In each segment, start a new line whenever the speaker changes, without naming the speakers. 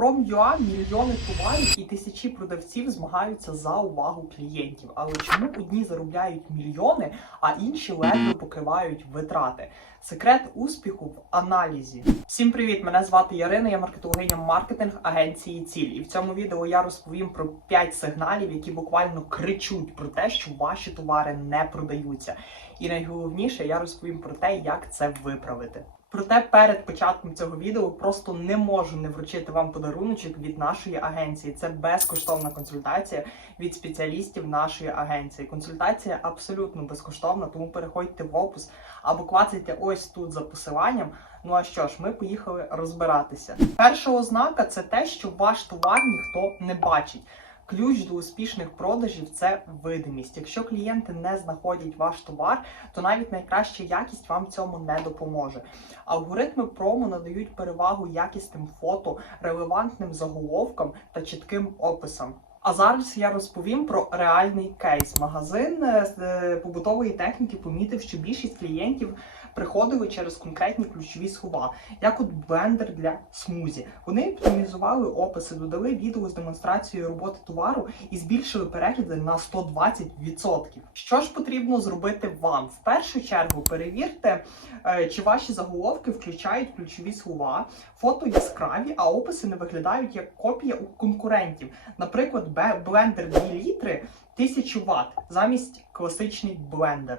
Prom.ua мільйони товарів і тисячі продавців змагаються за увагу клієнтів. Але чому одні заробляють мільйони, а інші ледве покривають витрати? Секрет успіху в аналізі. Всім привіт! Мене звати Ярина, я маркетологиня маркетинг агенції Ціль. І в цьому відео я розповім про 5 сигналів, які буквально кричуть про те, що ваші товари не продаються. І найголовніше, я розповім про те, як це виправити. Проте перед початком цього відео просто не можу не вручити вам подаруночок від нашої агенції. Це безкоштовна консультація від спеціалістів нашої агенції. Консультація абсолютно безкоштовна, тому переходьте в опис або клацайте ось тут за посиланням. Ну а що ж, ми поїхали розбиратися. Перша ознака це те, що ваш товар ніхто не бачить. Ключ до успішних продажів це видимість. Якщо клієнти не знаходять ваш товар, то навіть найкраща якість вам цьому не допоможе. Алгоритми промо надають перевагу якісним фото, релевантним заголовкам та чітким описам. А зараз я розповім про реальний кейс. Магазин е, е, побутової техніки помітив, що більшість клієнтів приходили через конкретні ключові слова, як от блендер для смузі. Вони оптимізували описи, додали відео з демонстрацією роботи товару і збільшили перегляди на 120%. Що ж потрібно зробити вам? В першу чергу перевірте, е, чи ваші заголовки включають ключові слова, фото яскраві, а описи не виглядають як копія у конкурентів. Наприклад, блендер 2 літри 1000 Вт замість класичний блендер.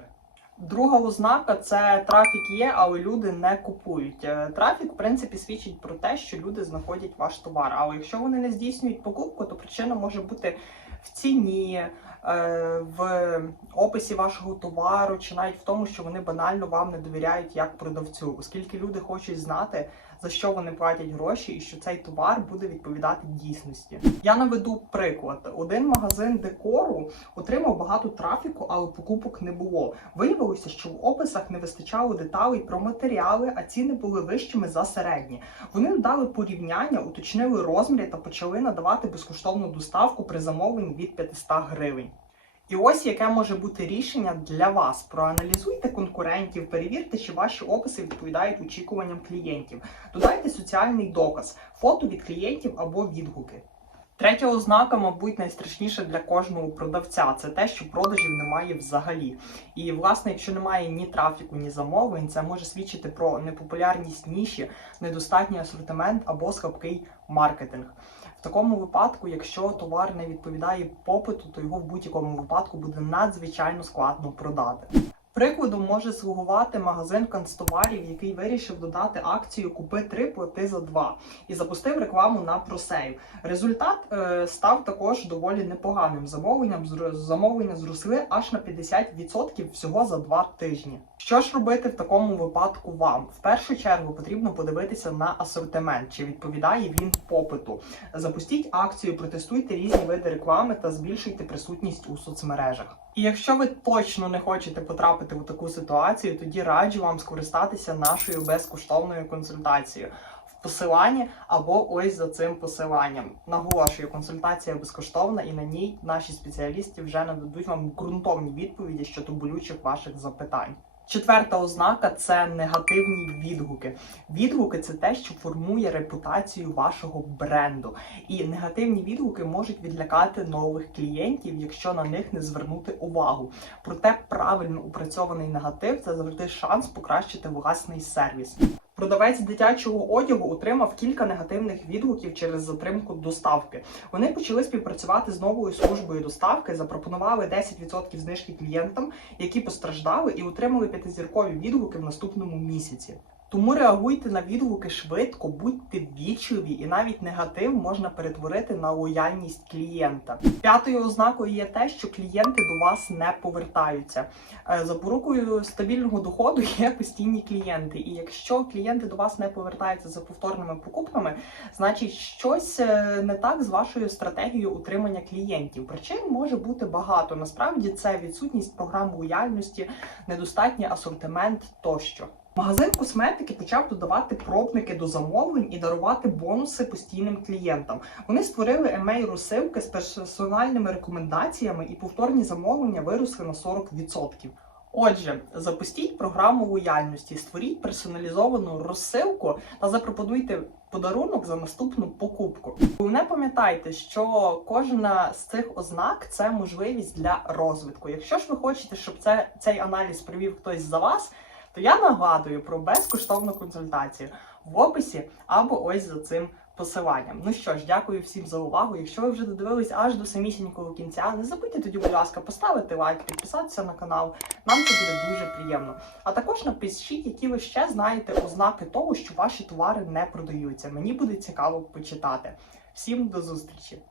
Друга ознака це трафік є, але люди не купують. Е, Трафік, в принципі, свідчить про те, що люди знаходять ваш товар. Але якщо вони не здійснюють покупку, то причина може бути в ціні, е, в описі вашого товару, чи навіть в тому, що вони банально вам не довіряють як продавцю, оскільки люди хочуть знати, за що вони платять гроші, і що цей товар буде відповідати дійсності. Я наведу приклад: один магазин декору отримав багато трафіку, але покупок не було. Виявилося, що в описах не вистачало деталей про матеріали, а ціни були вищими за середні. Вони надали порівняння, уточнили розміри та почали надавати безкоштовну доставку при замовленні від 500 гривень. І ось яке може бути рішення для вас. Проаналізуйте конкурентів, перевірте, чи ваші описи відповідають очікуванням клієнтів. Додайте соціальний доказ, фото від клієнтів або відгуки. Третя ознака, мабуть, найстрашніша для кожного продавця це те, що продажів немає взагалі. І, власне, якщо немає ні трафіку, ні замовлень, це може свідчити про непопулярність ніші, недостатній асортимент або слабкий маркетинг. Такому випадку, якщо товар не відповідає попиту, то його в будь-якому випадку буде надзвичайно складно продати. Прикладом може слугувати магазин канцтоварів, який вирішив додати акцію Купи 3, плати за 2 і запустив рекламу на просею. Результат е, став також доволі непоганим. Замовленням замовлення зросли аж на 50% всього за 2 тижні. Що ж робити в такому випадку вам? В першу чергу потрібно подивитися на асортимент, чи відповідає він попиту. Запустіть акцію, протестуйте різні види реклами та збільшуйте присутність у соцмережах. І якщо ви точно не хочете потрапити у таку ситуацію, тоді раджу вам скористатися нашою безкоштовною консультацією в посиланні або ось за цим посиланням. Наголошую, консультація безкоштовна, і на ній наші спеціалісти вже нададуть вам ґрунтовні відповіді щодо болючих ваших запитань. Четверта ознака це негативні відгуки. Відгуки це те, що формує репутацію вашого бренду. І негативні відгуки можуть відлякати нових клієнтів, якщо на них не звернути увагу. Проте правильно опрацьований негатив це завжди шанс покращити власний сервіс. Продавець дитячого одягу отримав кілька негативних відгуків через затримку доставки. Вони почали співпрацювати з новою службою доставки, запропонували 10% знижки клієнтам, які постраждали, і отримали п'ятизіркові відгуки в наступному місяці. Тому реагуйте на відгуки швидко, будьте ввічливі, і навіть негатив можна перетворити на лояльність клієнта. П'ятою ознакою є те, що клієнти до вас не повертаються. Е, Запорукою стабільного доходу є постійні клієнти. І якщо клієнти до вас не повертаються за повторними покупками, значить щось е, не так з вашою стратегією утримання клієнтів. Причин може бути багато. Насправді це відсутність програм лояльності, недостатній асортимент тощо. Магазин косметики почав додавати пробники до замовлень і дарувати бонуси постійним клієнтам. Вони створили емейл розсилки з персональними рекомендаціями, і повторні замовлення виросли на 40%. Отже, запустіть програму лояльності, створіть персоналізовану розсилку та запропонуйте подарунок за наступну покупку. Не пам'ятайте, що кожна з цих ознак це можливість для розвитку. Якщо ж ви хочете, щоб це цей аналіз провів хтось за вас, то я нагадую про безкоштовну консультацію в описі або ось за цим посиланням. Ну що ж, дякую всім за увагу. Якщо ви вже додивились аж до самісінького кінця, не забудьте тоді, будь ласка, поставити лайк, підписатися на канал. Нам це буде дуже приємно. А також напишіть, які ви ще знаєте ознаки того, що ваші товари не продаються. Мені буде цікаво почитати. Всім до зустрічі!